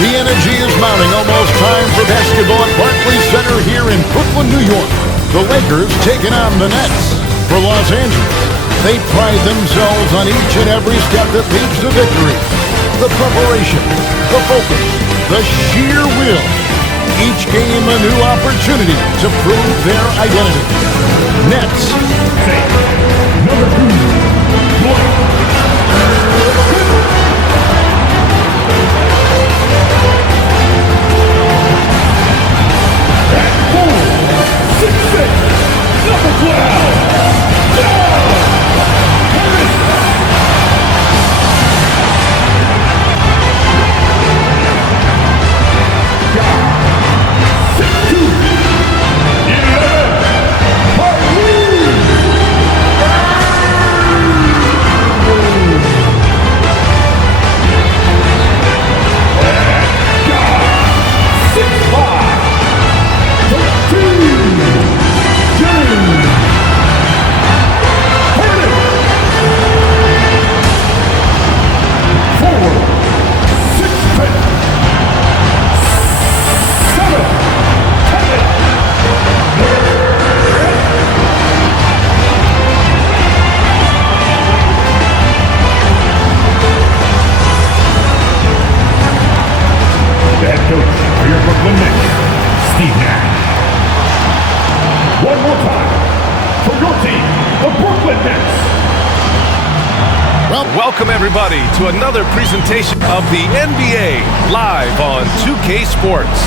The energy is mounting. Almost time for basketball at Barclays Center here in Brooklyn, New York. The Lakers taking on the Nets. For Los Angeles, they pride themselves on each and every step that leads to victory. The preparation, the focus, the sheer will. Each game a new opportunity to prove their identity. Nets. Number 2. Welcome everybody to another presentation of the NBA live on 2K Sports.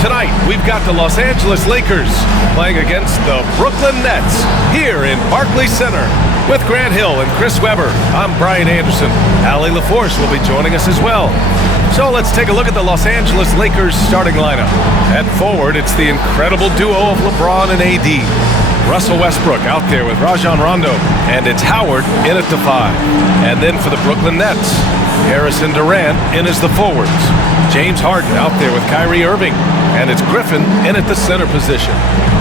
Tonight we've got the Los Angeles Lakers playing against the Brooklyn Nets here in Barclays Center. With Grant Hill and Chris Webber, I'm Brian Anderson. Allie LaForce will be joining us as well. So let's take a look at the Los Angeles Lakers starting lineup. At forward, it's the incredible duo of LeBron and AD. Russell Westbrook out there with Rajon Rondo, and it's Howard in at the 5. And then for the Brooklyn Nets, Harris and Durant in as the forwards. James Harden out there with Kyrie Irving, and it's Griffin in at the center position.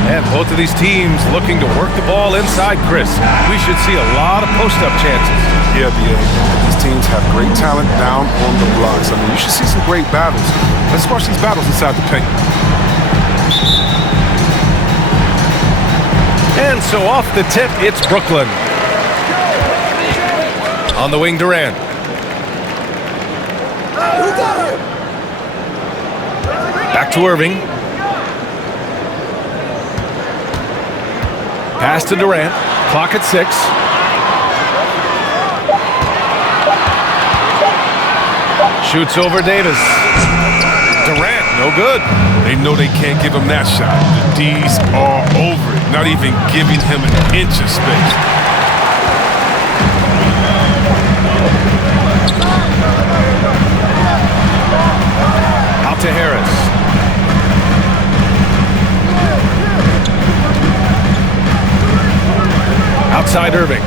And both of these teams looking to work the ball inside Chris. We should see a lot of post-up chances. Yeah, BA. These teams have great talent down on the blocks. I mean, you should see some great battles. Let's watch these battles inside the paint. And so off the tip, it's Brooklyn. On the wing, Durant. Back to Irving. Pass to Durant. Clock at 6. Shoots over Davis. Durant, no good. They know they can't give him that shot. The D's are over it, not even giving him an inch of space. Out to Harris. Outside Irving.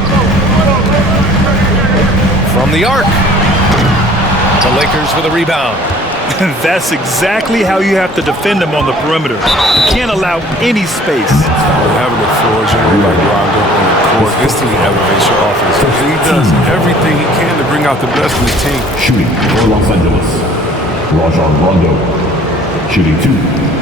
From the arc. The Lakers with a rebound. That's exactly how you have to defend them on the perimeter. You can't allow any space. Having a floor general like Rondo on the court instantly elevates your offense. And he does everything he can to bring out the best in his team. Shooting for Los Angeles, Rajon Rondo. Shooting 2.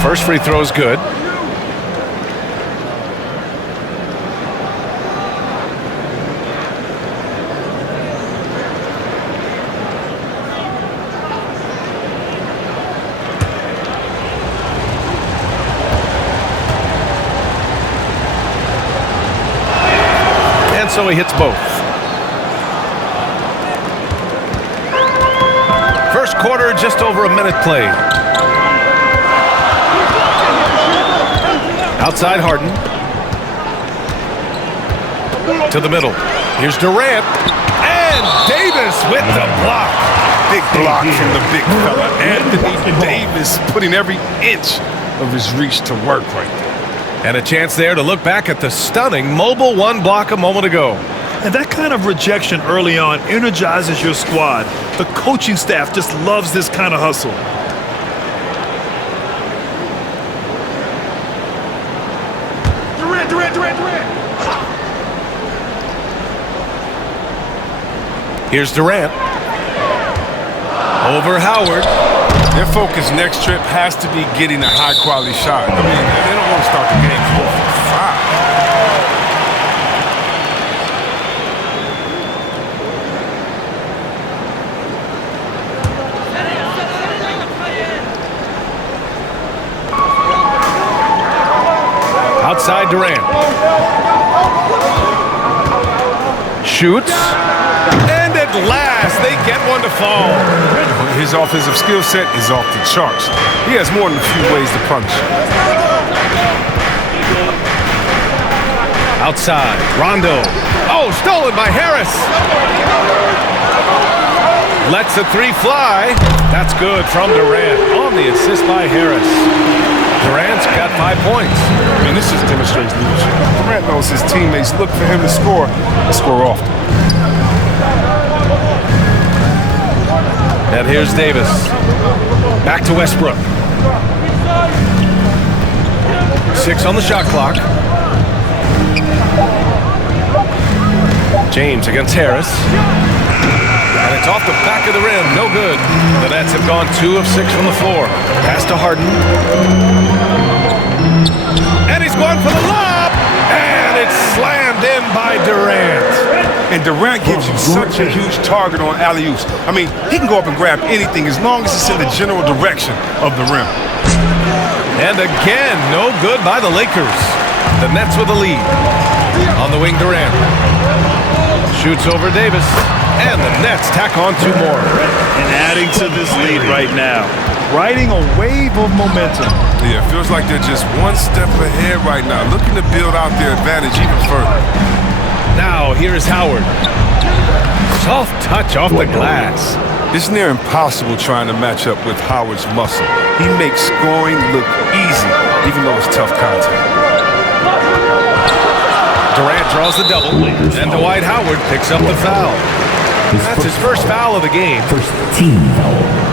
First free throw is good. And so he hits both. First quarter, just over a minute played. Outside Harden. To the middle. Here's Durant. And Davis with the block. Big block from the big fella. Anthony Davis putting every inch of his reach to work right there. And a chance there to look back at the stunning mobile one block a moment ago. And that kind of rejection early on energizes your squad. The coaching staff just loves this kind of hustle. Durant. Here's Durant. Over Howard. Their focus next trip has to be getting a high-quality shot. I mean, they don't want to start the game 4 for 5. Outside Durant. Shoots. And at last, they get one to fall. His offensive skill set is off the charts. He has more than a few ways to punish. Outside, Rondo. Oh, stolen by Harris. Lets the three fly. That's good from Durant on the assist by Harris. Durant's got 5 points. I mean, this just demonstrates leadership. Durant knows his teammates look for him to score and score often. And here's Davis. Back to Westbrook. 6 on the shot clock. James against Harris. And it's off the back of the rim. No good. The Nets have gone 2 of 6 from the floor. Pass to Harden. And he's going for the lob. And it's slammed in by Durant. And Durant gives you such a huge target on alley-oops. I mean, he can go up and grab anything as long as it's in the general direction of the rim. And again, no good by the Lakers. The Nets with a lead. On the wing, Durant. Shoots over Davis. And the Nets tack on 2 more. And adding to this lead right now. Riding a wave of momentum. Yeah, it feels like they're just one step ahead right now, looking to build out their advantage even further. Now, here's Howard. Soft touch off the glass. It's near impossible trying to match up with Howard's muscle. He makes scoring look easy, even though it's tough contact. Durant draws the double, and Dwight Howard picks up the foul. That's his first foul of the game. First team foul.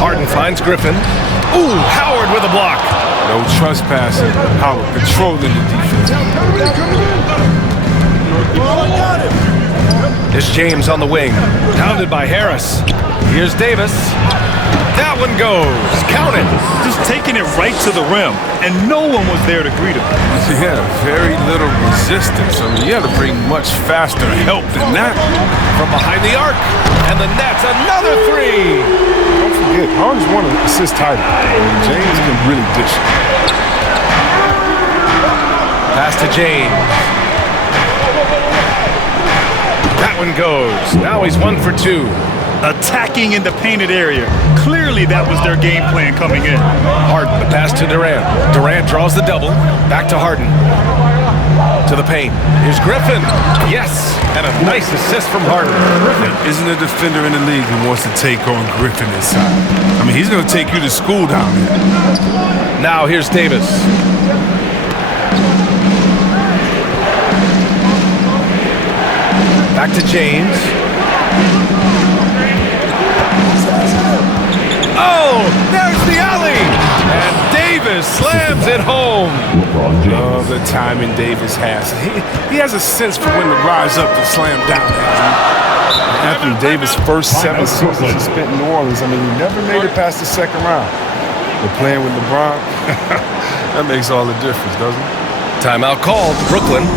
Harden finds Griffin. Ooh, Howard with a block. No trespassing. Howard controlling the defense. Here's James on the wing. Pounded by Harris. Here's Davis. That one goes. Count it. Just taking it right to the rim, and no one was there to greet him. Yeah, very little resistance. I mean, you had to bring much faster help than that. From behind the arc. And the Nets, another 3. Don't forget, Harden's won an assist title. I mean, James can really dish it. Pass to James. That one goes. Now he's 1 for 2. Attacking in the painted area. Clearly that was their game plan coming in. Harden, the pass to Durant. Durant draws the double. Back to Harden. To the paint. Here's Griffin. Yes. And a nice assist from Harden. There isn't a defender in the league who wants to take on Griffin inside. I mean, he's going to take you to school down there. Now here's Davis. Back to James. Oh, there's the alley. And Davis slams it home. Love the timing Davis has. He has a sense for when to rise up and slam down. Anthony Davis' first 7 seasons he spent in New Orleans, I mean, he never made it past the second round. But playing with LeBron, that makes all the difference, doesn't it? Timeout called. Brooklyn.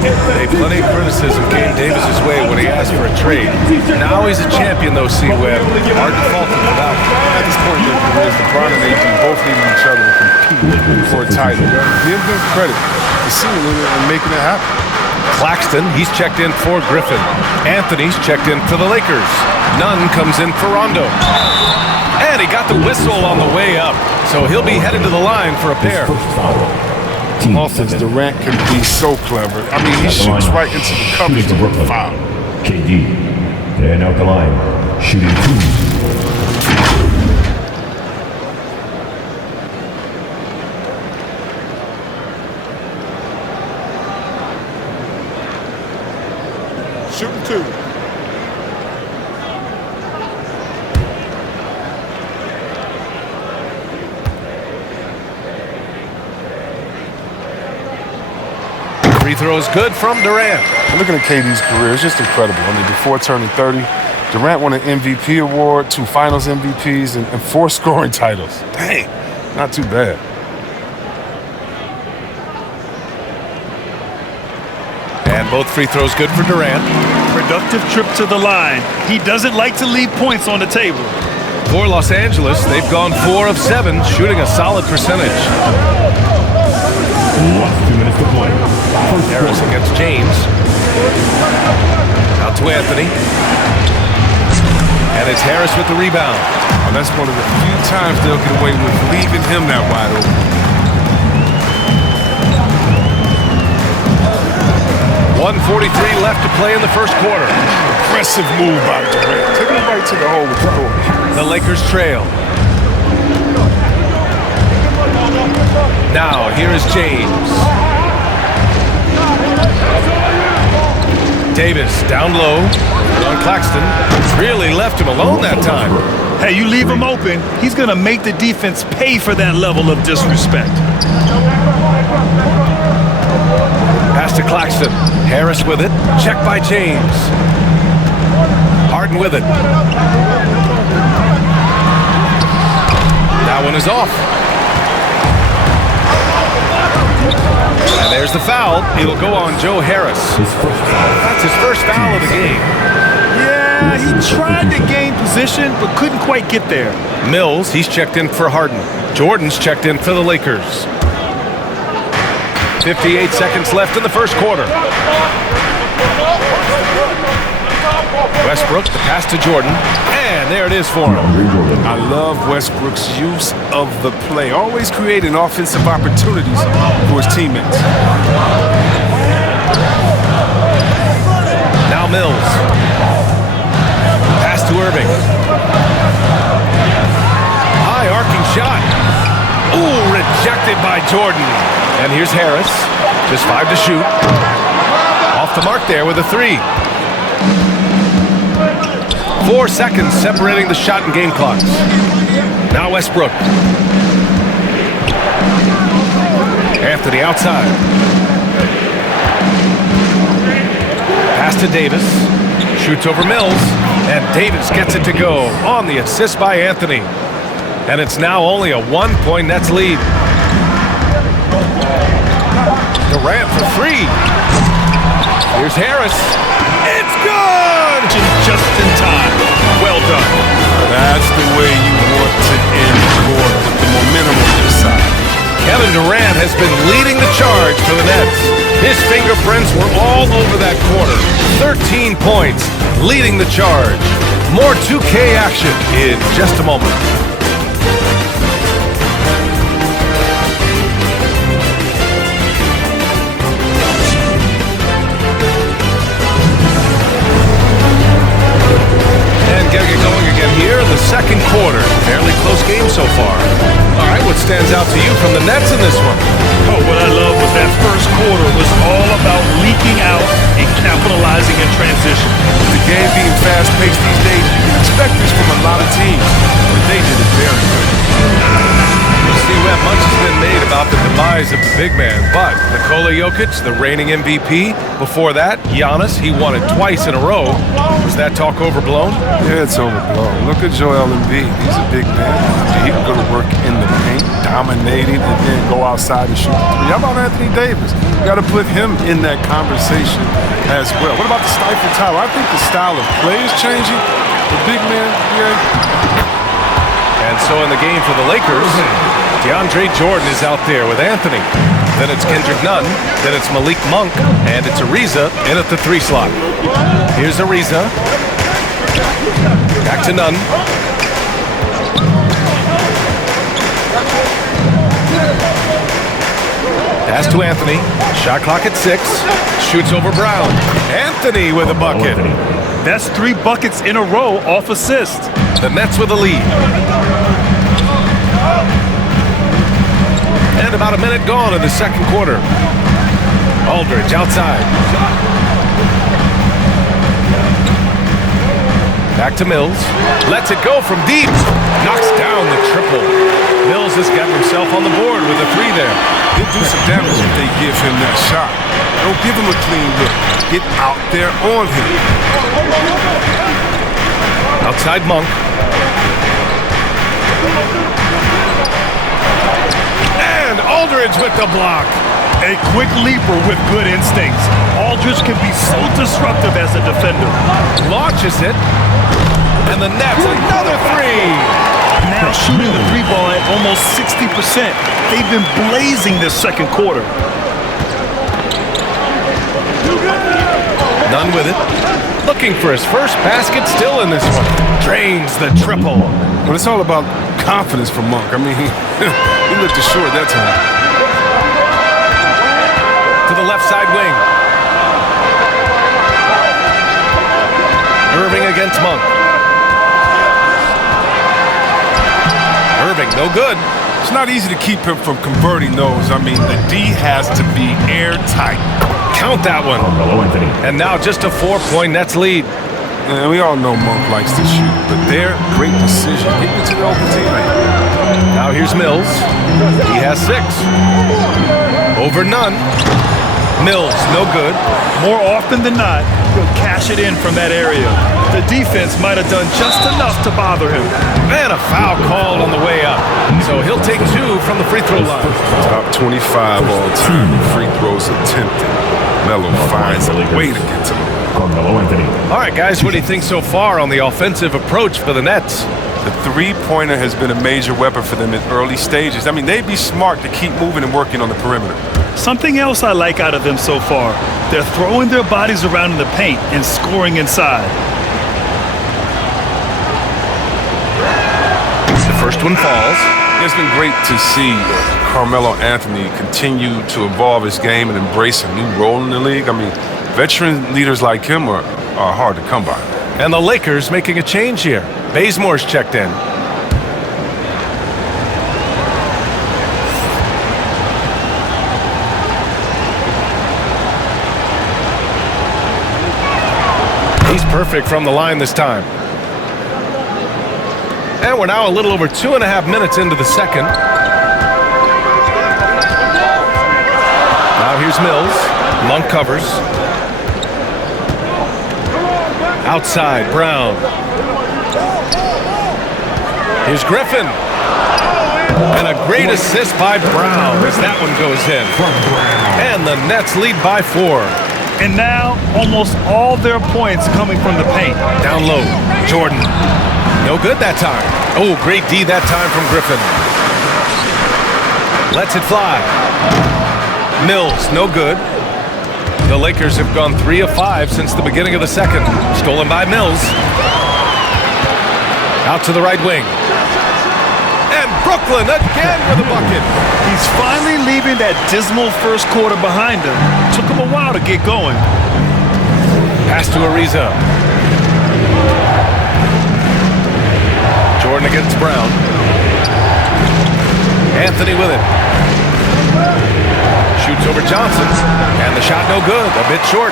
Plenty of criticism came Davis's way when he asked for a trade. Now he's a champion, though, C-Web. Hard to fault him for that. At this point in their careers, LeBron and AD both needed each other to compete for a title. Give them credit for seeing it and making it happen. Claxton, he's checked in for Griffin. Anthony's checked in for the Lakers. Nunn comes in for Rondo. And he got the whistle on the way up, so he'll be headed to the line for a pair. 15 offense, seconds. Durant can be so clever. I mean, he shoots right into the coverage to get foul. KD. And out the line. Shooting 2. Shooting 2. Free throw is good from Durant. Looking at KD's career, it's just incredible. I mean, before turning 30, Durant won an MVP award, 2 Finals MVPs, and 4 scoring titles. Dang, not too bad. And both free throws good for Durant. Productive trip to the line. He doesn't like to leave points on the table. For Los Angeles, they've gone 4 of 7, shooting a solid percentage. Last 2 minutes to play. Harris against James. Out to Anthony. And it's Harris with the rebound. Oh, that's one of the few times they'll get away with leaving him that wide open. 1:43 left to play in the first quarter. Aggressive move by Durant. Taking it right to the hole with the ball. The Lakers trail. Now, here is James. Davis down low on Claxton. Really left him alone that time. Hey, you leave him open, he's going to make the defense pay for that level of disrespect. Pass to Claxton. Harris with it. Check by James. Harden with it. That one is off. And there's the foul. It'll go on Joe Harris. That's his first foul of the game. Yeah, he tried to gain position, but couldn't quite get there. Mills, he's checked in for Harden. Jordan's checked in for the Lakers. 58 seconds left in the first quarter. Westbrook, the pass to Jordan. And there it is for him. I love Westbrook's use of the play, always creating offensive opportunities for his teammates. Now Mills. Pass to Irving. High arcing shot. Ooh, rejected by Jordan. And here's Harris. Just 5 to shoot. Off the mark there with a 3. 4 seconds separating the shot and game clocks. Now Westbrook. Anthony outside. Pass to Davis. Shoots over Mills. And Davis gets it to go on the assist by Anthony. And it's now only a 1-point Nets lead. Durant for 3. Here's Harris. It's good! Just in time. Well done. That's the way you want to end the quarter, with the momentum on your side. Kevin Durant has been leading the charge for the Nets. His fingerprints were all over that quarter. 13 points, leading the charge. More 2K action in just a moment. Getting it going again here in the second quarter. Fairly close game so far. All right, what stands out to you from the Nets in this one? Oh, what I love was that first quarter was all about leaking out and capitalizing in transition. With the game being fast-paced these days, you can expect this from a lot of teams, but they did it very good. We'll see when much has been made about the demise of the big man, but Nikola Jokic, the reigning MVP. Before that, Giannis, he won it twice in a row. Was that talk overblown? Yeah, it's overblown. Look at Joel Embiid. He's a big man. He can go to work in the paint, dominating, and then go outside and shoot the 3. How about Anthony Davis? You got to put him in that conversation as well. What about the Stifle Tower? I think the style of play is changing. The big man, And so in the game for the Lakers, DeAndre Jordan is out there with Anthony. Then it's Kendrick Nunn. Then it's Malik Monk. And it's Ariza in at the 3 slot. Here's Ariza. Back to Nunn. Pass to Anthony. Shot clock at 6. Shoots over Brown. Anthony with a bucket. That's 3 buckets in a row off assist. The Nets with a lead. And about a minute gone in the second quarter. Aldridge outside. Back to Mills. Lets it go from deep. Knocks down the triple. Mills has got himself on the board with a 3 there. He'll do some damage if they give him that shot. Don't give him a clean look. Get out there on him. Outside Monk. And Aldridge with the block. A quick leaper with good instincts. Aldridge can be so disruptive as a defender. Launches it. And the Nets, another 3. Now shooting the 3-ball at almost 60%. They've been blazing this second quarter. None with it. Looking for his first basket still in this one. Drains the triple. Well, it's all about confidence for Monk. I mean, he looked assured that time. To the left side wing. Irving against Monk. Irving, no good. It's not easy to keep him from converting those. I mean, the D has to be airtight. Count that one. And now just a 4-point Nets lead. And we all know Monk likes to shoot, but their great decision getting into the open teammate. Now here's Mills. He has 6. Over none. Mills, no good. More often than not, he'll cash it in from that area. The defense might have done just enough to bother him. And a foul called on the way up. So he'll take 2 from the free throw line. Top 25 all time in free throws attempted. Melo finds a way to get to him. All right, guys, what do you think so far on the offensive approach for the Nets? The three-pointer has been a major weapon for them in early stages. I mean, they'd be smart to keep moving and working on the perimeter. Something else I like out of them so far, they're throwing their bodies around in the paint and scoring inside. The first one falls. It's been great to see Carmelo Anthony continue to evolve his game and embrace a new role in the league. I mean, veteran leaders like him are hard to come by. And the Lakers making a change here. Bazemore's checked in. He's perfect from the line this time. And we're now a little over 2.5 minutes into the second. Now here's Mills. Monk covers. Outside, Brown. Here's Griffin. And a great assist by Brown as that one goes in. And the Nets lead by 4. And now, almost all their points coming from the paint. Down low, Jordan. No good that time. Oh, great D that time from Griffin. Lets it fly. Mills, no good. The Lakers have gone 3 of 5 since the beginning of the second. Stolen by Mills. Out to the right wing. And Brooklyn again with a bucket. He's finally leaving that dismal first quarter behind him. Took him a while to get going. Pass to Ariza. Jordan against Brown. Anthony with it. Shoots over Johnson. And the shot no good. A bit short.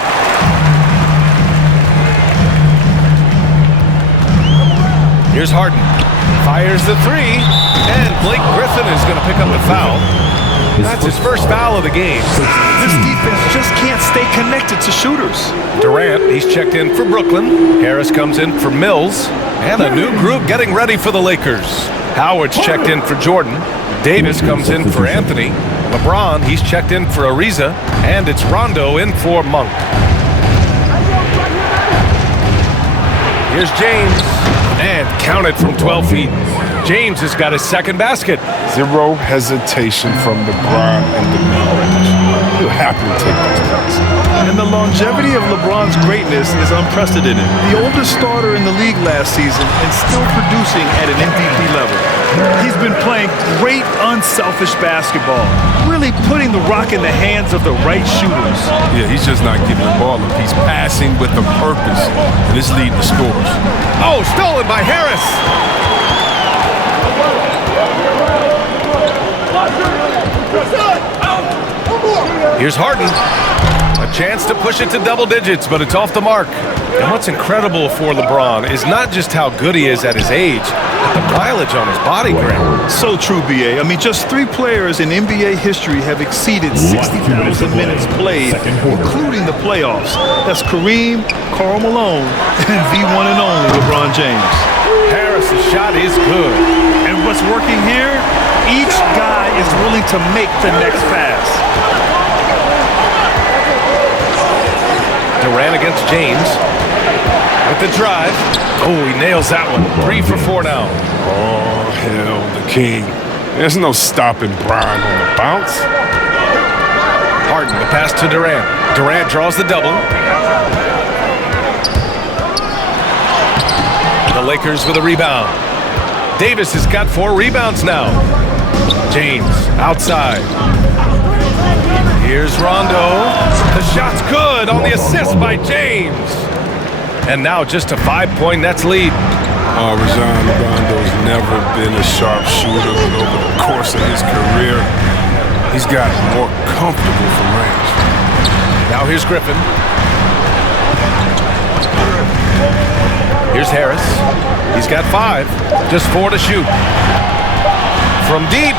Here's Harden. Fires the 3. And Blake Griffin is going to pick up the foul. That's his first foul of the game. This defense just can't stay connected to shooters. Durant, he's checked in for Brooklyn. Harris comes in for Mills. And a new group getting ready for the Lakers. Howard's checked in for Jordan. Davis comes in for Anthony. LeBron, he's checked in for Ariza. And it's Rondo in for Monk. Here's James. And counted from 12 feet. James has got his second basket. Zero hesitation from LeBron in the mid-range. He'll happily take those points. And the longevity of LeBron's greatness is unprecedented. The oldest starter in the league last season and still producing at an MVP level. He's been playing great, unselfish basketball, really putting the rock in the hands of the right shooters. Yeah, he's just not giving the ball up. He's passing with a purpose, and it's leading to scores. Oh, stolen by Harris. Here's Harden. A chance to push it to double digits, but it's off the mark. And what's incredible for LeBron is not just how good he is at his age, but the mileage on his body, Graham. So true, B.A. I mean, just 3 players in NBA history have exceeded 60,000 minutes played, including the playoffs. That's Kareem, Karl Malone, and the one and only LeBron James. Harris' shot is good. And what's working here? Each guy is willing to make the next pass. Durant against James with the drive. Oh, he nails that one. 3 for 4 now. Oh, hell, the king. There's no stopping Brian on the bounce. Harden, the pass to Durant. Durant draws the double. The Lakers with a rebound. Davis has got 4 rebounds now. James outside. Here's Rondo. The shot's good on the assist by James. And now just a 5-point Nets lead. Rajon Rondo's never been a sharp shooter, but over the course of his career, he's gotten more comfortable from range. Now here's Griffin. Here's Harris. He's got 5. Just 4 to shoot. From deep.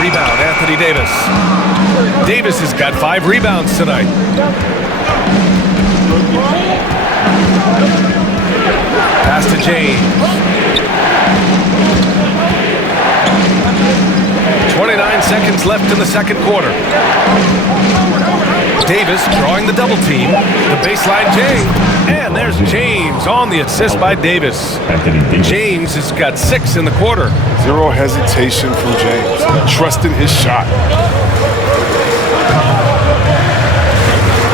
Rebound, Anthony Davis. Davis has got 5 rebounds tonight. Pass to James. 29 seconds left in the second quarter. Davis drawing the double team. The baseline James. And there's James on the assist by Davis. James has got 6 in the quarter. Zero hesitation from James. Trusting his shot.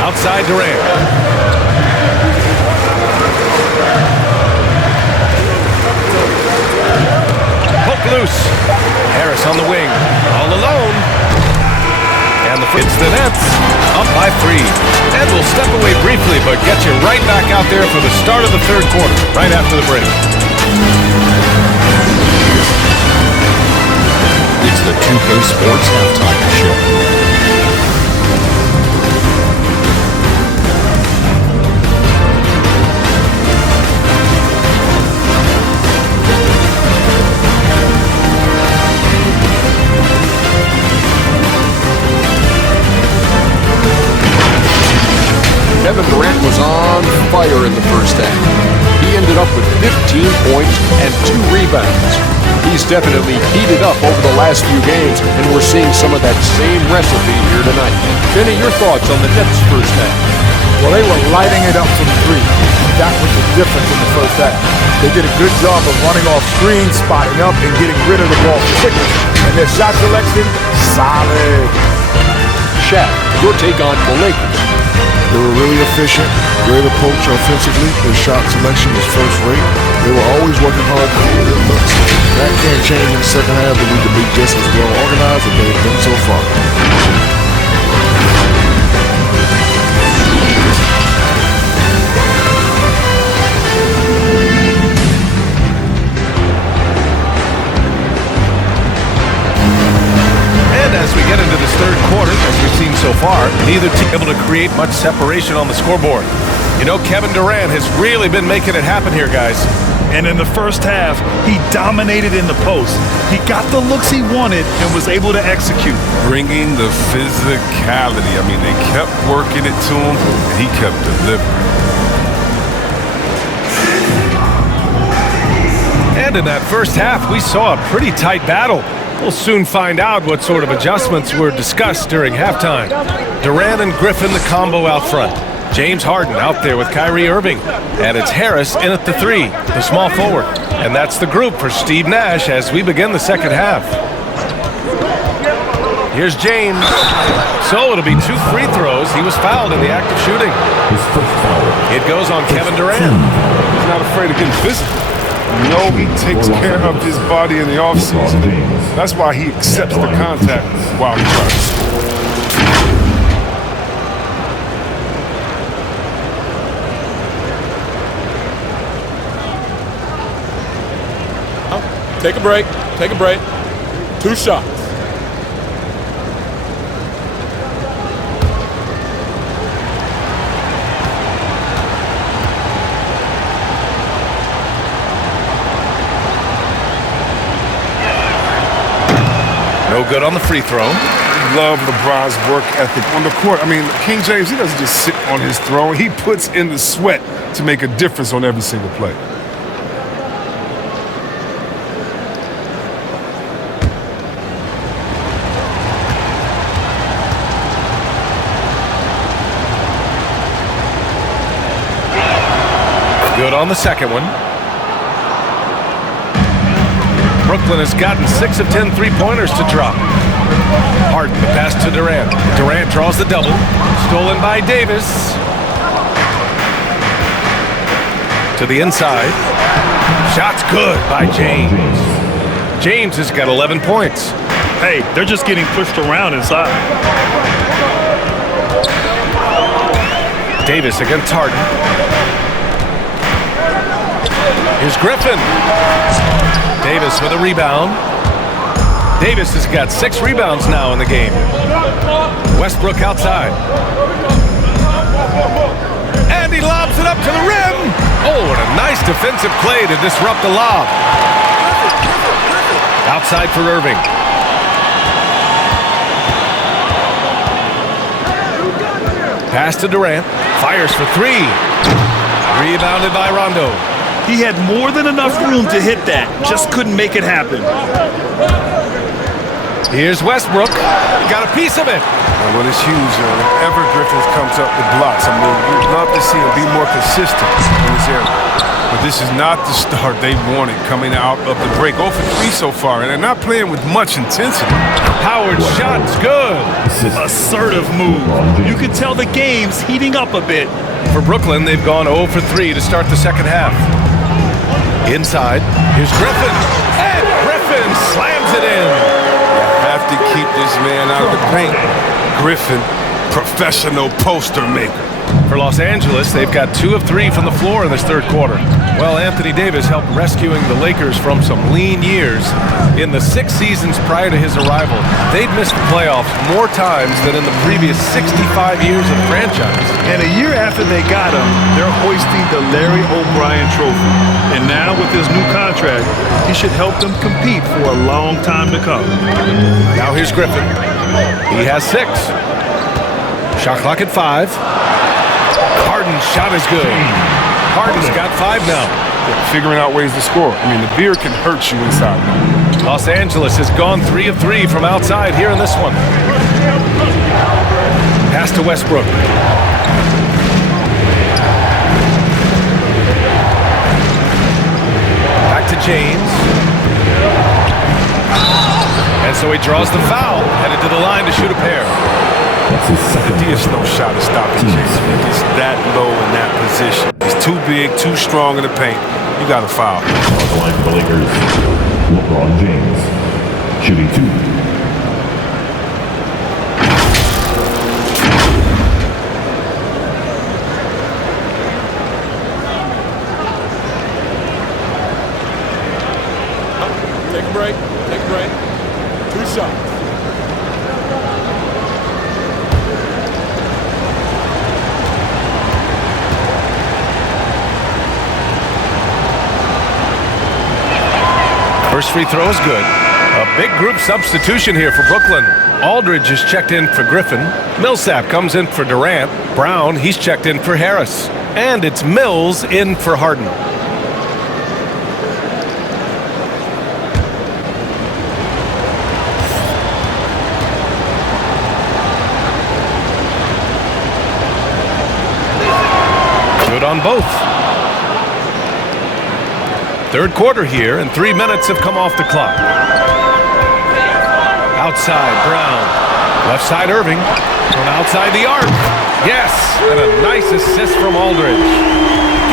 Outside Durant. Hook loose. Harris on the wing. All alone. And it's the Nets. Up by 3. And we'll step away briefly, but get you right back out there for the start of the third quarter, right after the break. It's the 2K Sports Halftime Show. Kevin Durant was on fire in the first half. He ended up with 15 points and 2 rebounds. He's definitely heated up over the last few games, and we're seeing some of that same recipe here tonight. Benny, your thoughts on the Nets' first half? Well, they were lighting it up from 3. That was the difference in the first half. They did a good job of running off screens, spotting up, and getting rid of the ball quickly. And their shot selection, solid. Shaq, your take on the Lakers? They were really efficient, great approach offensively. Their shot selection was first rate. They were always working hard to clear their looks. That can't change in the second half. They need to be just as well organized as they've been so far. As we get into this third quarter, as we've seen so far, neither team able to create much separation on the scoreboard. You know, Kevin Durant has really been making it happen here, guys. And in the first half, he dominated in the post. He got the looks he wanted and was able to execute. Bringing the physicality. I mean, they kept working it to him, and he kept delivering. And in that first half, we saw a pretty tight battle. We'll soon find out what sort of adjustments were discussed during halftime. Durant and Griffin, the combo out front. James Harden out there with Kyrie Irving. And it's Harris in at the 3, the small forward. And that's the group for Steve Nash as we begin the second half. Here's James. So it'll be 2 free throws. He was fouled in the act of shooting. It goes on Kevin Durant. He's not afraid of getting physical. No, he takes care of his body in the offseason. That's why he accepts the contact while he tries to score. Take a break. Take a break. 2 shots. No good on the free throw. Love LeBron's work ethic on the court. I mean, King James, he doesn't just sit on his throne. He puts in the sweat to make a difference on every single play. Good on the second one. Brooklyn has gotten 6 of 10 three-pointers to drop. Harden, the pass to Durant. Durant draws the double. Stolen by Davis. To the inside. Shot's good by James. James has got 11 points. Hey, they're just getting pushed around inside. Davis against Harden. Here's Griffin. Davis with a rebound. Davis has got 6 rebounds now in the game. Westbrook outside. And he lobs it up to the rim. Oh, what a nice defensive play to disrupt the lob. Outside for Irving. Pass to Durant. Fires for 3. Rebounded by Rondo. He had more than enough room to hit that. Just couldn't make it happen. Here's Westbrook. Got a piece of it. Well, it's huge. Whenever Griffin comes up with blocks, I mean, you'd love to see him be more consistent in this area. But this is not the start they wanted coming out of the break. 0 for 3 so far, and they're not playing with much intensity. Howard's shot's good. Assertive move. You can tell the game's heating up a bit. For Brooklyn, they've gone 0 for 3 to start the second half. Inside, here's Griffin. And Griffin slams it in. You have to keep this man out of the paint. Griffin, professional poster maker. For Los Angeles, they've got 2 of 3 from the floor in this third quarter. Well, Anthony Davis helped rescuing the Lakers from some lean years. In the 6 seasons prior to his arrival, they'd missed the playoffs more times than in the previous 65 years of the franchise. And a year after they got him, they're hoisting the Larry O'Brien Trophy. And now with his new contract, he should help them compete for a long time to come. Now here's Griffin. He has 6. Shot clock at 5. Harden's shot is good. Harden's got 5 now. Figuring out ways to score. I mean, the beer can hurt you inside. Los Angeles has gone 3 of 3 from outside here in this one. Pass to Westbrook. Back to James. And so he draws the foul, headed to the line to shoot a pair. There's no shot to stop it, Jason. He's that low in that position. He's too big, too strong in the paint. You got to foul. On the line for the Lakers, LeBron James, shooting 2. Take a break. Take a break. 2 shots. First free throw is good. A big group substitution here for Brooklyn. Aldridge is checked in for Griffin. Millsap comes in for Durant. Brown, he's checked in for Harris. And it's Mills in for Harden. on both. Third quarter here, and 3 minutes have come off the clock. Outside, Brown. Left side, Irving. From outside the arc. Yes, and a nice assist from Aldridge.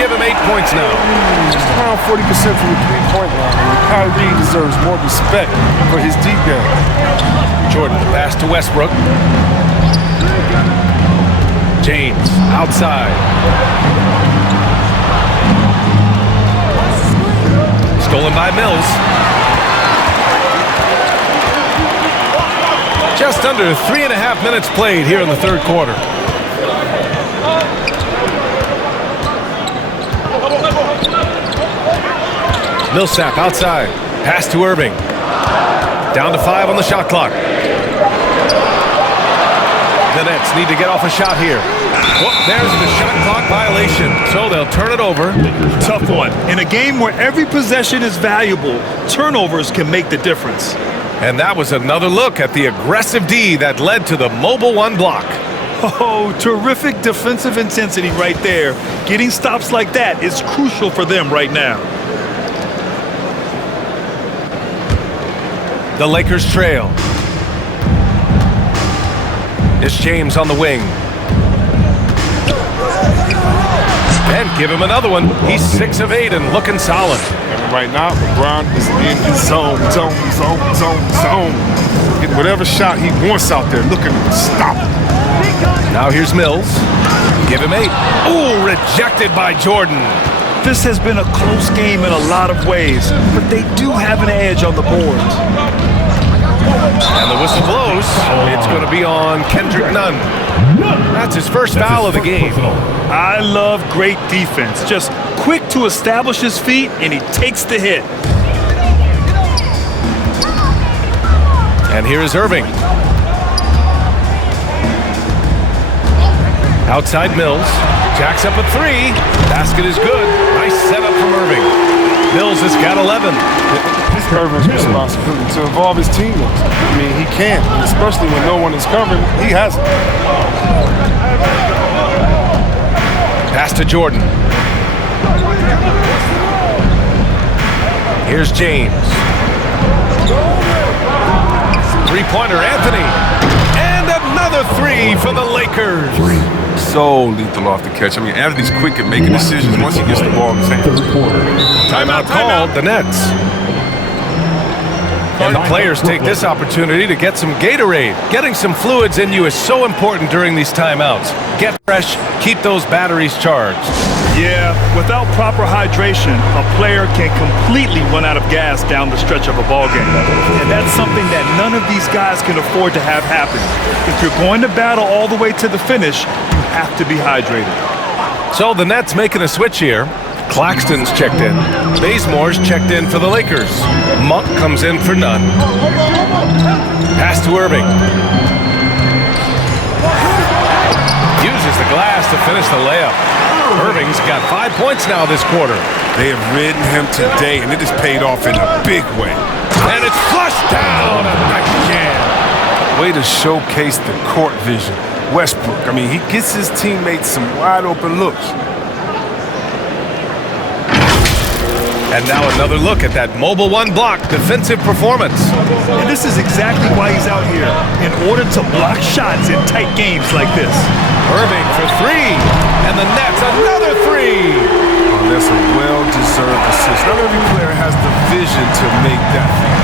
Give him 8 points now. Just around 40% from the three-point line. And Kyrie deserves more respect for his deep game. Jordan, pass to Westbrook. James, outside. Stolen by Mills. Just under 3.5 minutes played here in the third quarter. Millsap outside. Pass to Irving. Down to 5 on the shot clock. The Nets need to get off a shot here. Oh, there's the shot clock violation, so they'll turn it over. Tough one. In a game where every possession is valuable, turnovers can make the difference. And that was another look at the aggressive D that led to the mobile one block. Oh, terrific defensive intensity right there. Getting stops like that is crucial for them right now. The Lakers trail. It's James on the wing. And give him another one. He's 6 of 8 and looking solid. And right now, LeBron is in his zone. Getting whatever shot he wants out there, looking to stop him. Now here's Mills. Give him 8. Ooh, rejected by Jordan. This has been a close game in a lot of ways, but they do have an edge on the boards. And the whistle blows. It's going to be on Kendrick Nunn. That's his first foul of the game. I love great defense. Just quick to establish his feet, and he takes the hit. And here is Irving. Outside Mills. Jacks up a 3. Basket is good. Nice setup from Irving. Mills has got 11. It's Irving's responsibility to involve his teammates. I mean, he can, especially when no one is covering. He has it. Pass to Jordan. Here's James. Three-pointer, Anthony. And another 3 for the Lakers. So lethal off the catch. I mean, Anthony's quick at making decisions once he gets the ball in his hands. Timeout called, the Nets. And the players take this opportunity to get some Gatorade. Getting some fluids in you is so important during these timeouts. Get fresh, keep those batteries charged. Yeah, without proper hydration, a player can completely run out of gas down the stretch of a ball game. And that's something that none of these guys can afford to have happen. If you're going to battle all the way to the finish, you have to be hydrated. So the Nets making a switch here. Claxton's checked in. Bazemore's checked in for the Lakers. Monk comes in for Nunn. Pass to Irving. Uses the glass to finish the layup. Irving's got 5 points now this quarter. They have ridden him today, and it has paid off in a big way. And it's flushed down. A nice jam. Way to showcase the court vision. Westbrook, I mean, he gets his teammates some wide open looks. And now another look at that mobile one block defensive performance. And this is exactly why he's out here, in order to block shots in tight games like this. Irving for 3, and the Nets another 3. Oh, that's a well-deserved assist. Not every player has the vision to make that thing.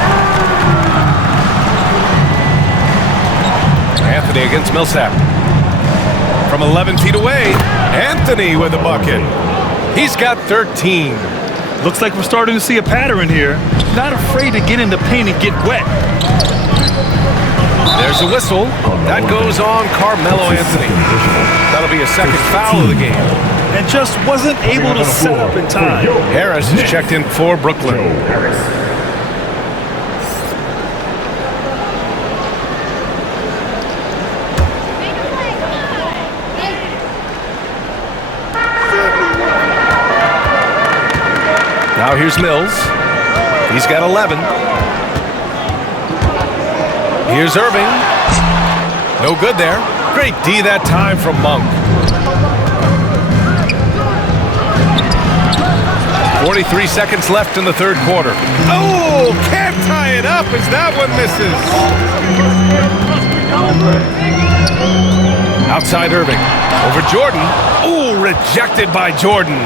Anthony against Millsap. From 11 feet away, Anthony with a bucket. He's got 13. Looks like we're starting to see a pattern here. Not afraid to get in the paint and get wet. There's a whistle. That goes on Carmelo Anthony. That'll be a second foul of the game. And just wasn't able to set up in time. Harris is checked in for Brooklyn. Now here's Mills. He's got 11. Here's Irving. No good there. Great D that time from Monk. 43 seconds left in the third quarter. Oh, can't tie it up as that one misses. Outside Irving. Over Jordan. Oh, rejected by Jordan.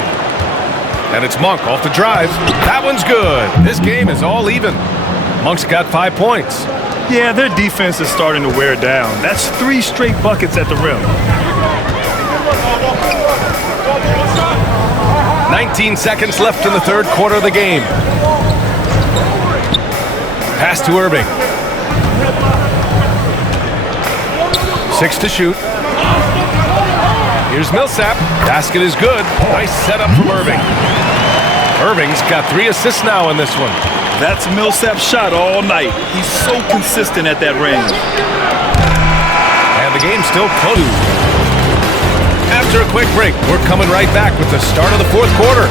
And it's Monk off the drive. That one's good. This game is all even. Monk's got 5 points. Yeah, their defense is starting to wear down. That's 3 straight buckets at the rim. 19 seconds left in the third quarter of the game. Pass to Irving. 6 to shoot. Here's Millsap. Basket is good. Nice setup from Irving. Irving's got 3 assists now in this one. That's Millsap's shot all night. He's so consistent at that range. And the game's still close. After a quick break, we're coming right back with the start of the fourth quarter.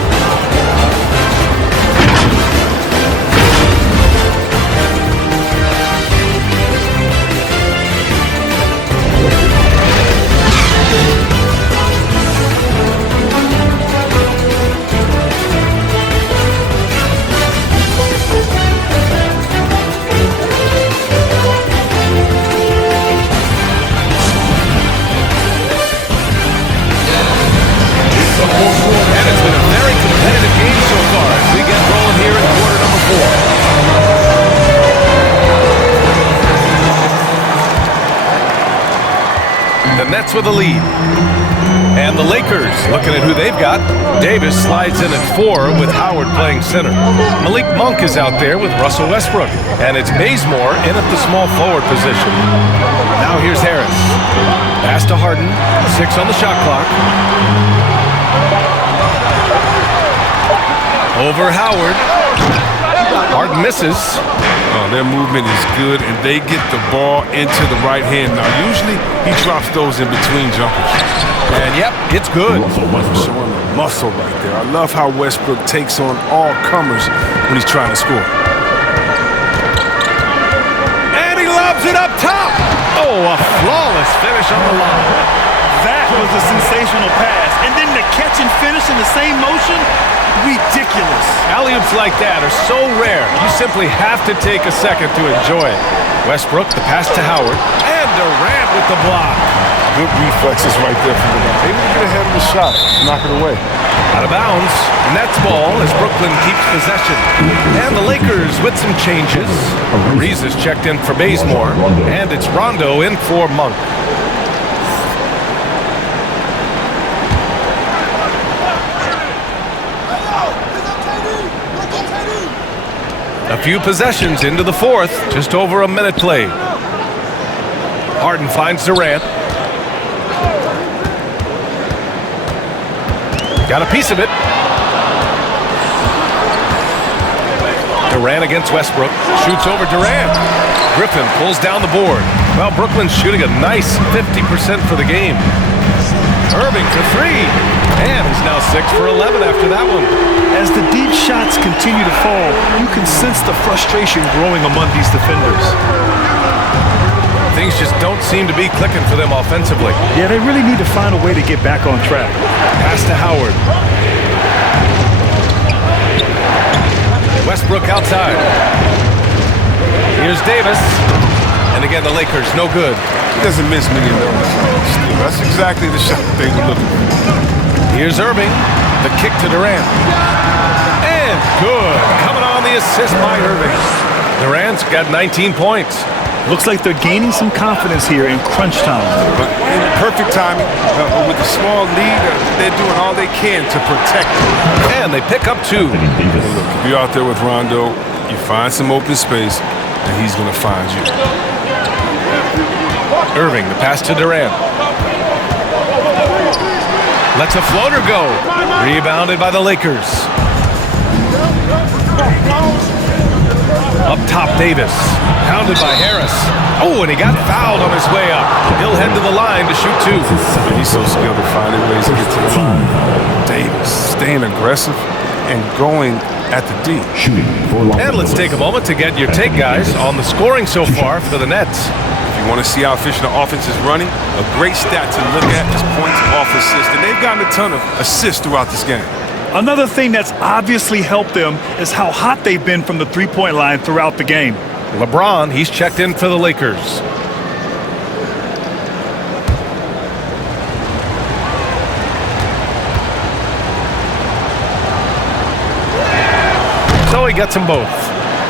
And it's been a very competitive game so far as we get rolling here in quarter number 4. The Nets with the lead. And the Lakers looking at who they've got. Davis slides in at 4 with Howard playing center. Malik Monk is out there with Russell Westbrook. And it's Bazemore in at the small forward position. Now here's Harris. Pass to Harden. 6 on the shot clock. Over Howard. Harden misses. Oh, their movement is good, and they get the ball into the right hand. Now, usually he drops those in between jumpers. And yep, it's good. Showing the muscle right there. I love how Westbrook takes on all comers when he's trying to score. And he lobs it up top. Oh, a flawless finish on the line. That was a sensational pass. And then the catch and finish in the same motion? Ridiculous. Alley-oops like that are so rare, you simply have to take a second to enjoy it. Westbrook, the pass to Howard, and Durant with the block. Good reflexes right there from Durant. Able to get ahead of the shot, knock it away. Out of bounds, Nets ball as Brooklyn keeps possession. And the Lakers with some changes. Reese is checked in for Bazemore, and it's Rondo in for Monk. A few possessions into the fourth, just over a minute played. Harden finds Durant. Got a piece of it. Durant against Westbrook. Shoots over Durant. Griffin pulls down the board. Well, Brooklyn's shooting a nice 50% for the game. Irving for 3. And he's now 6 for 11 after that one. As the deep shots continue to fall, you can sense the frustration growing among these defenders. Things just don't seem to be clicking for them offensively. Yeah, they really need to find a way to get back on track. Pass to Howard. Westbrook outside. Here's Davis. And again, the Lakers, no good. He doesn't miss many of those. That's exactly the shot they were looking for. Here's Irving. The kick to Durant. And good. Coming on the assist by Irving. Durant's got 19 points. Looks like they're gaining some confidence here in crunch time. But in perfect timing, with a small lead, they're doing all they can to protect it. And they pick up 2. Look, if you're out there with Rondo, you find some open space, and he's going to find you. Irving, the pass to Durant. Lets a floater go. Rebounded by the Lakers. Up top, Davis. Pounded by Harris. Oh, and he got fouled on his way up. He'll head to the line to shoot 2. He's so skilled at finding ways to get to the line. Davis staying aggressive and going at the D. And let's take a moment to get your take, guys, on the scoring so far for the Nets. If you want to see how efficient the offense is running, a great stat to look at is points off assists. And they've gotten a ton of assists throughout this game. Another thing that's obviously helped them is how hot they've been from the three-point line throughout the game. LeBron, he's checked in for the Lakers. So he gets them both.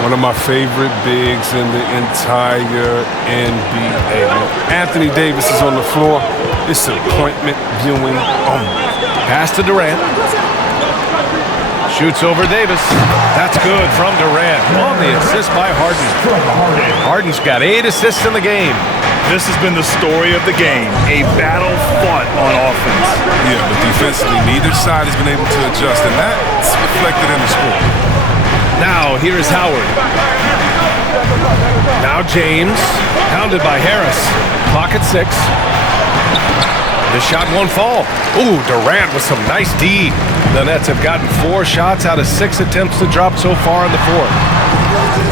One of my favorite bigs in the entire NBA. Anthony Davis is on the floor. It's appointment viewing only. Pass to Durant. Shoots over Davis. That's good from Durant. On the assist by Harden. Harden's got 8 assists in the game. This has been the story of the game, a battle fought on offense. Yeah, but defensively, neither side has been able to adjust, and that's reflected in the score. Now, here is Howard. Now James, pounded by Harris. Clock at 6. The shot won't fall. Ooh, Durant with some nice D. The Nets have gotten 4 shots out of 6 attempts to drop so far in the fourth.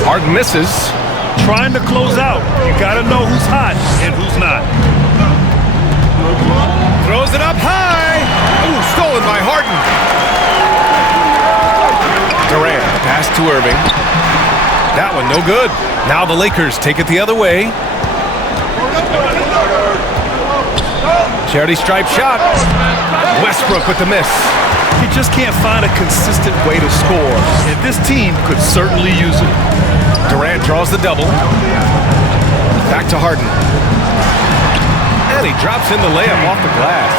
Harden misses. Trying to close out. You got to know who's hot and who's not. Throws it up high. Ooh, stolen by Harden. Durant, pass to Irving. That one no good. Now the Lakers take it the other way. Charity stripe shot. Westbrook with the miss. You just can't find a consistent way to score, and this team could certainly use it. Durant draws the double. Back to Harden. And he drops in the layup off the glass.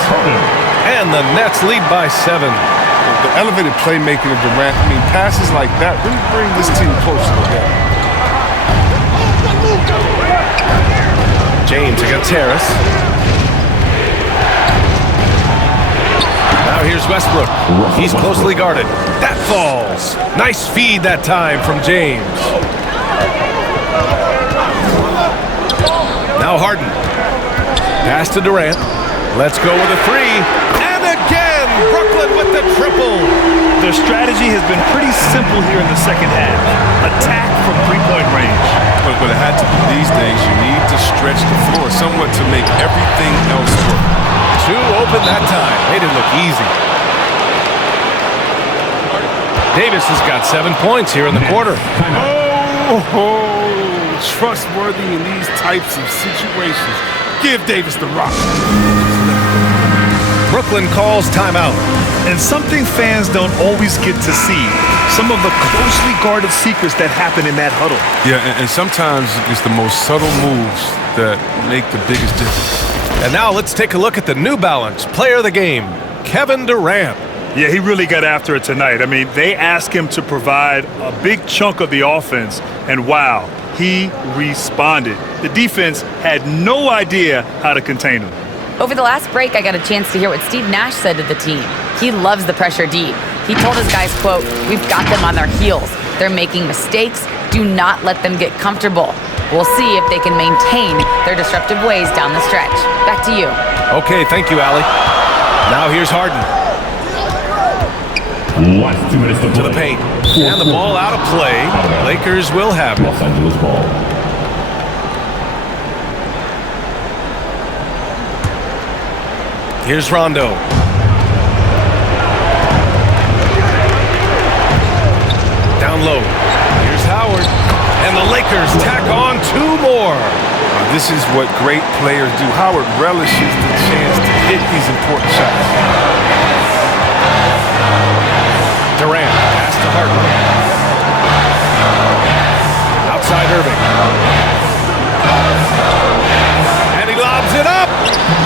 And the Nets lead by 7. The elevated playmaking of Durant, I mean, passes like that really bring this team closer together. James against Harris. Now here's Westbrook. He's closely guarded. That falls. Nice feed that time from James. Now Harden. Pass to Durant. Let's go with a 3. And again, Brooklyn with the triple. Their strategy has been pretty simple here in the second half. Attack from three-point range. But it had to be these days. You need to stretch the floor somewhat to make everything else work. 2 open that time. Made it look easy. Davis has got 7 points here in the quarter. Trustworthy in these types of situations. Give Davis the rock. Brooklyn calls timeout. And something fans don't always get to see. Some of the closely guarded secrets that happen in that huddle. Yeah, and sometimes it's the most subtle moves that make the biggest difference. And now let's take a look at the New Balance player of the game, Kevin Durant. Yeah, he really got after it tonight. I mean, they asked him to provide a big chunk of the offense, and wow, he responded. The defense had no idea how to contain him. Over the last break, I got a chance to hear what Steve Nash said to the team. He loves the pressure deep. He told his guys, quote, "We've got them on their heels. They're making mistakes. Do not let them get comfortable. We'll see if they can maintain their disruptive ways down the stretch." Back to you. Okay, thank you, Allie. Now here's Harden. Last 2 minutes to To the paint. And the ball out of play. Lakers will have it. Los Angeles ball. Here's Rondo. Down low. Here's Howard. And the Lakers tack on 2 more. This is what great players do. Howard relishes the chance to hit these important shots. Durant, pass to Harden. Outside Irving. And he lobs it up.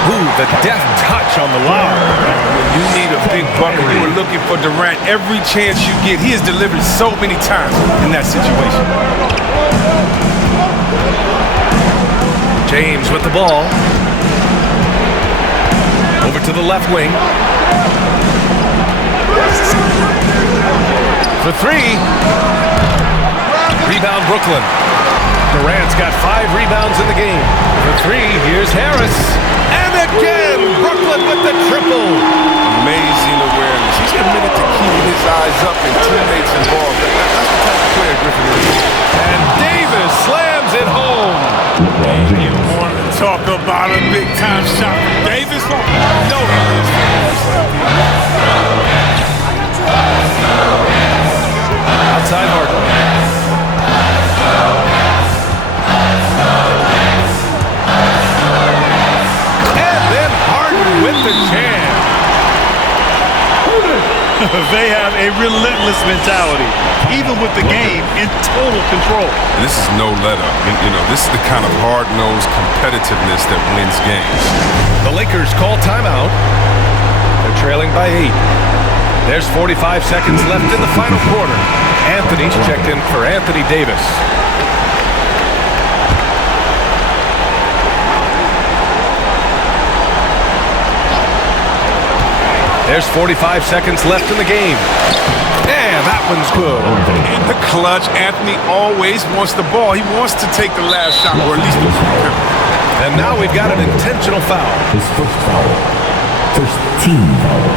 Ooh, the deft touch on the lob. When you need a big bucket, you were looking for Durant every chance you get. He has delivered so many times in that situation. James with the ball. Over to the left wing. For 3. Rebound Brooklyn. Durant's got 5 rebounds in the game. For 3, here's Harris. And again, Brooklyn with the triple. Amazing awareness. He's committed to keeping his eyes up and teammates involved. That's the type of player Griffin is. And Davis slams it home. LeBron James. Want to talk about a big-time shot from Davis? No, he is. They have a relentless mentality, even with the game in total control. This is no let-up. You know, this is the kind of hard-nosed competitiveness that wins games. The Lakers call timeout. They're trailing by 8. There's 45 seconds left in the final quarter. Anthony's checked in for Anthony Davis. There's 45 seconds left in the game. And that one's good. In the clutch, Anthony always wants the ball. He wants to take the last shot, or at least the And now we've got an intentional foul. His first foul. First team foul.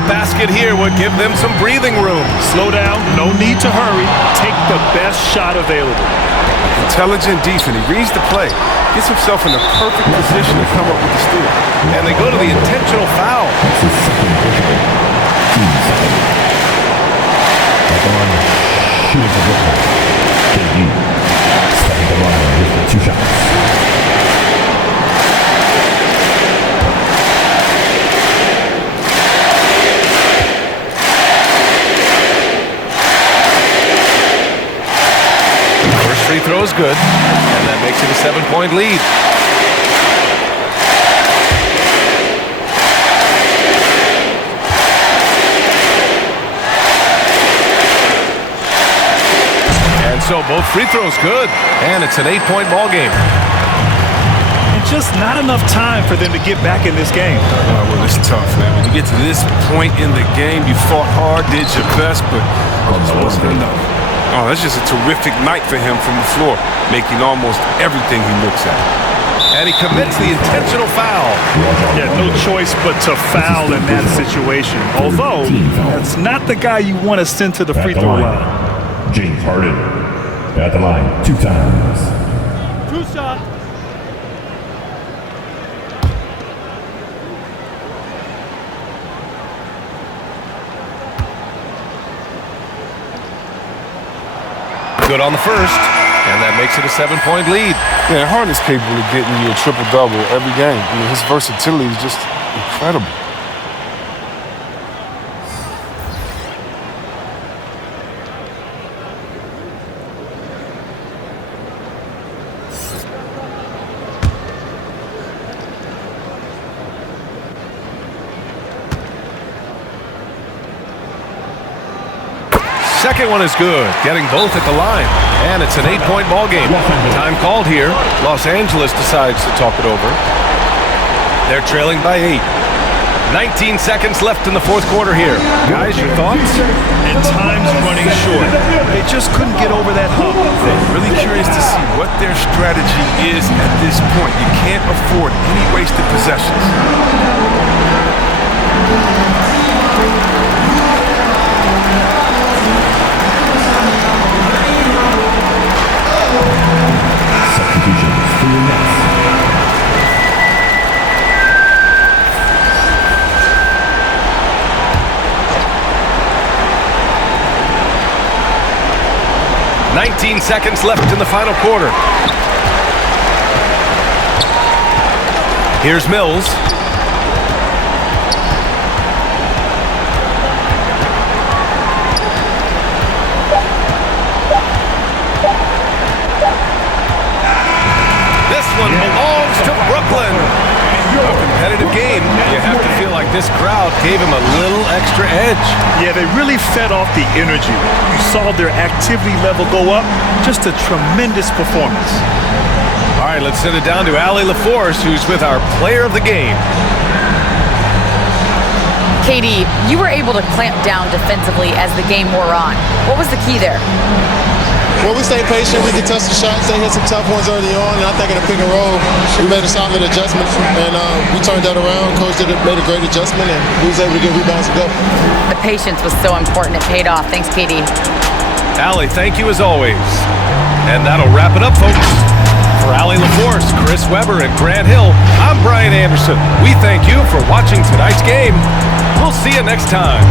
A basket here would give them some breathing room. Slow down, no need to hurry. Take the best shot available. intelligent defense. He reads the play, gets himself in the perfect position to come up with the steal. And they go to the intentional foul. That's his second personal. Team foul. Back on, shooting for Brooklyn. KD. Stepping the line with the 2 shots. Free throw is good, and that makes it a 7-point lead. And so both free throws good, and it's an 8-point ball game. And just not enough time for them to get back in this game. Well, it's tough, man. When you get to this point in the game, you fought hard, did your best, but it wasn't enough. Oh, that's just a terrific night for him from the floor, making almost everything he looks at. And he commits the intentional foul. Yeah, no choice but to foul in that situation. Although, that's not the guy you want to send to the free throw line. James Harden at the line 2 times. 2 shots. Good on the first, and that makes it a 7-point lead. Yeah, Harden's capable of getting you a triple-double every game. I mean, his versatility is just incredible. Second one is good, getting both at the line. And it's an 8-point ball game. Time called here. Los Angeles decides to talk it over. They're trailing by 8. 19 seconds left in the fourth quarter here. Guys, your thoughts? And time's running short. They just couldn't get over that hump. Really curious to see what their strategy is at this point. You can't afford any wasted possessions. Substitutions for your Nets. "19 seconds left in the final quarter. Here's Mills. This one belongs to Brooklyn. A competitive game. You have to feel like this crowd gave him a little extra edge. Yeah, they really fed off the energy. You saw their activity level go up. Just a tremendous performance. All right, let's send it down to Allie LaForce, who's with our player of the game. KD, you were able to clamp down defensively as the game wore on. What was the key there? Well, we stayed patient. We could touch the shots. They hit some tough ones early on, and I think in a pick and roll, we made a solid adjustment, and we turned that around. Coach made a great adjustment, and we was able to get rebounds and go. The patience was so important. It paid off. Thanks, KD. Allie, thank you as always. And that'll wrap it up, folks. For Allie LaForce, Chris Webber, and Grant Hill, I'm Brian Anderson. We thank you for watching tonight's game. We'll see you next time.